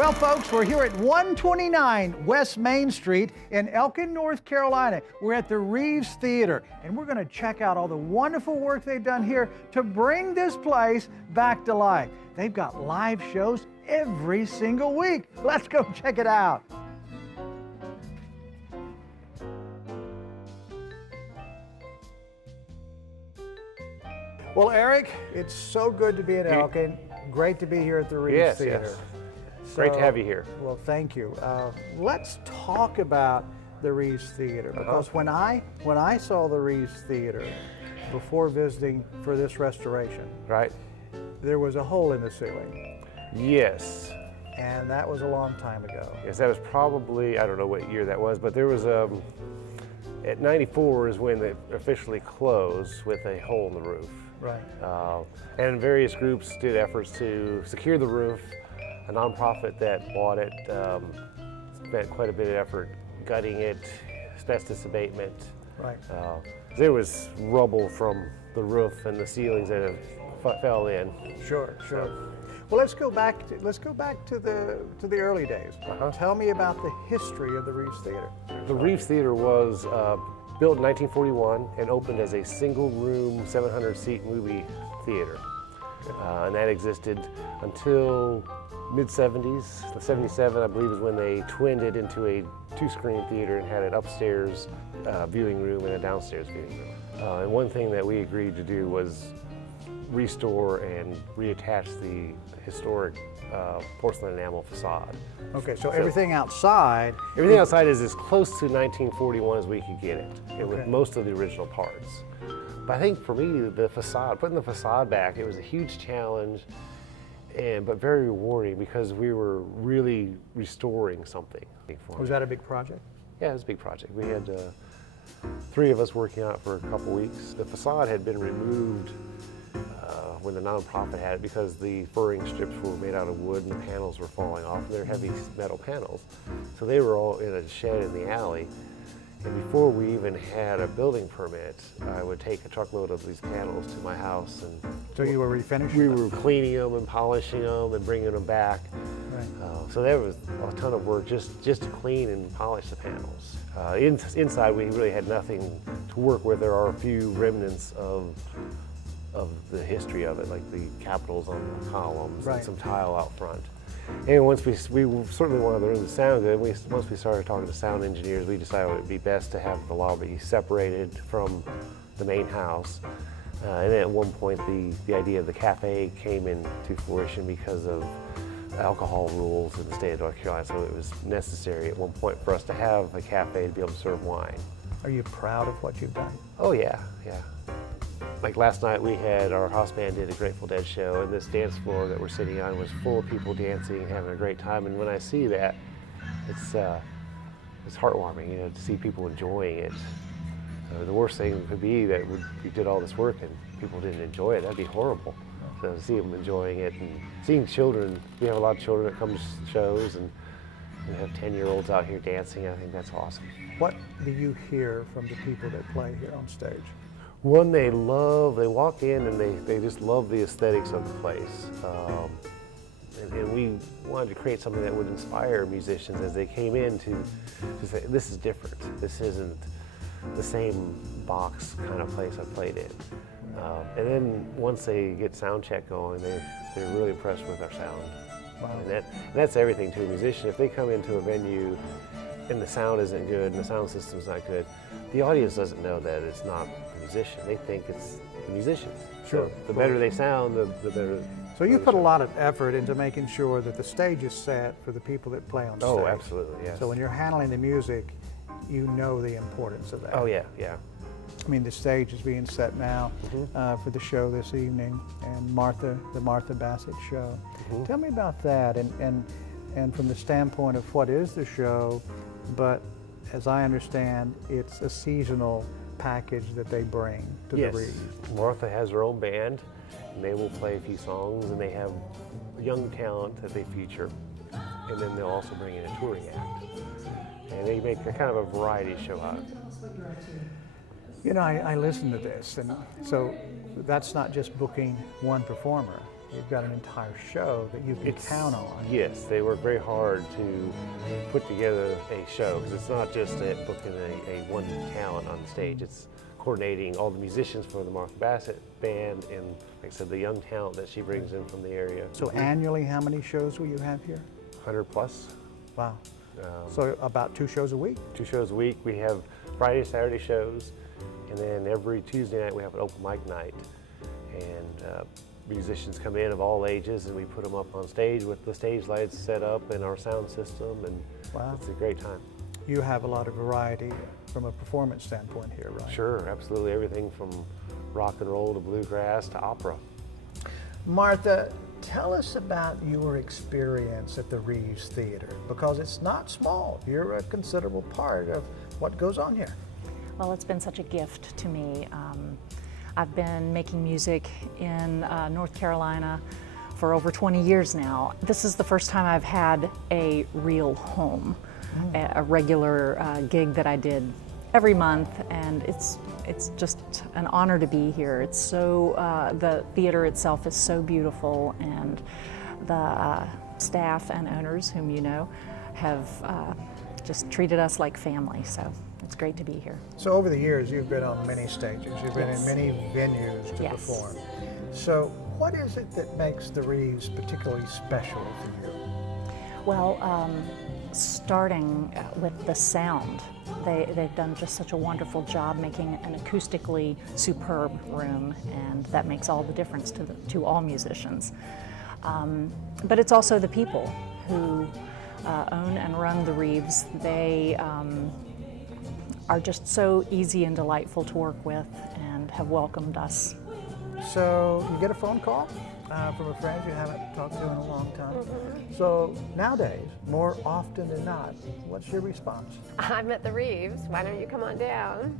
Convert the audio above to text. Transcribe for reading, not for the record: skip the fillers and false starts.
Well, folks, we're here at 129 West Main Street in Elkin, North Carolina. We're at the Reeves Theater, and we're going to check out all the wonderful work they've done here to bring this place back to life. They've got live shows every single week. Let's go check it out. Well, Eric, it's so good to be in Elkin. Great to be here at the Reeves Theater. Yes. Great to have you here. Well, thank you. Let's talk about the Reeves Theater, because when I saw the Reeves Theater before visiting for this restoration, Right? there was a hole in the ceiling, Yes. and that was a long time ago. Yes, that was probably, I don't know what year that was, but there was at 94 is when it officially closed with a hole in the roof. Right. And various groups did efforts to secure the roof. A nonprofit that bought it spent quite a bit of effort gutting it, asbestos abatement. Right. There was rubble from the roof and the ceilings that fell in. Sure. Well, let's go back to the early days. Tell me about the history of the Reeves Theater. The Reeves Theater was built in 1941 and opened as a single-room, 700-seat movie theater. And that existed until mid-70s. The 77, I believe, is when they twinned it into a two-screen theater and had an upstairs viewing room and a downstairs viewing room. And one thing that we agreed to do was restore and reattach the historic porcelain enamel facade. Okay, so everything outside... Everything outside is as close to 1941 as we could get it, with most of the original parts. But I think for me, the facade, putting the facade back, it was a huge challenge, but very rewarding, because we were really restoring something. Was that a big project? Yeah, it was a big project. We had 3 of us working on it for a couple weeks. The facade had been removed when the nonprofit had it, because the furring strips were made out of wood and the panels were falling off, and they're heavy metal panels. So they were all in a shed in the alley. And before we even had a building permit, I would take a truckload of these panels to my house. And so you were refinishing We them? were cleaning them and polishing them and bringing them back. Right. So there was a ton of work just to clean and polish the panels. Inside, we really had nothing to work with. There are a few remnants of the history of it, like the capitals on the columns and some tile out front. And once we certainly wanted the room to sound good, once we started talking to sound engineers, we decided it would be best to have the lobby separated from the main house. And then at one point, the idea of the cafe came into fruition because of alcohol rules in the state of North Carolina. So it was necessary at one point for us to have a cafe to be able to serve wine. Are you proud of what you've done? Oh yeah. Like last night, we had our house band did a Grateful Dead show, and this dance floor that we're sitting on was full of people dancing and having a great time. And when I see that, it's heartwarming, to see people enjoying it. The worst thing could be that we did all this work and people didn't enjoy it. That'd be horrible. So to see them enjoying it, and seeing children, we have a lot of children that come to shows, and we have 10-year-olds out here dancing. I think that's awesome. What do you hear from the people that play here on stage? One, they walk in and they just love the aesthetics of the place. And we wanted to create something that would inspire musicians as they came in to say, this is different. This isn't the same box kind of place I've played in. And then once they get sound check going, they're really impressed with our sound. Wow. And that's everything to a musician. If they come into a venue and the sound isn't good and the sound system's not good, the audience doesn't know that it's not the musician. They think it's the musician. Sure. So the better they sound, the better. So you put a lot of effort into making sure that the stage is set for the people that play on stage. Oh, absolutely, yes. So when you're handling the music, you know the importance of that. Oh, yeah. I mean, the stage is being set now for the show this evening, and the Martha Bassett show. Tell me about that, and from the standpoint of what is the show, but as I understand, it's a seasonal package that they bring to the Reeves. Martha has her own band, and they will play a few songs, and they have young talent that they feature, and then they'll also bring in a touring act, and they make a kind of a variety show out of it. You know, I listen to this, and so that's not just booking one performer. you've got an entire show that you can count on. Yes, they work very hard to put together a show, because it's not just booking a one talent on stage. It's coordinating all the musicians for the Martha Bassett Band and, like I said, the young talent that she brings in from the area. So annually, how many shows will you have here? 100 plus. Wow. So about 2 shows a week? 2 shows a week. We have Friday, Saturday shows, and then every Tuesday night we have an open mic night. And musicians come in of all ages, and we put them up on stage with the stage lights set up and our sound system, and wow. It's a great time. You have a lot of variety from a performance standpoint here, right? Sure, absolutely. Everything from rock and roll to bluegrass to opera. Martha, tell us about your experience at the Reeves Theater, because it's not small. You're a considerable part of what goes on here. Well, it's been such a gift to me. I've been making music in North Carolina for over 20 years now. This is the first time I've had a real home, a regular gig that I did every month, and it's just an honor to be here. It's so, the theater itself is so beautiful, and the staff and owners, whom you know, have just treated us like family, so it's great to be here. So over the years, you've been on many stages. You've been Yes. in many venues to Yes. perform. So what is it that makes the Reeves particularly special for you? Well, starting with the sound, they've done just such a wonderful job making an acoustically superb room, and that makes all the difference to all musicians. But it's also the people who own and run the Reeves. They are just so easy and delightful to work with, and have welcomed us. So you get a phone call from a friend you haven't talked to in a long time. So nowadays, more often than not, what's your response? I'm at the Reeves. Why don't you come on down?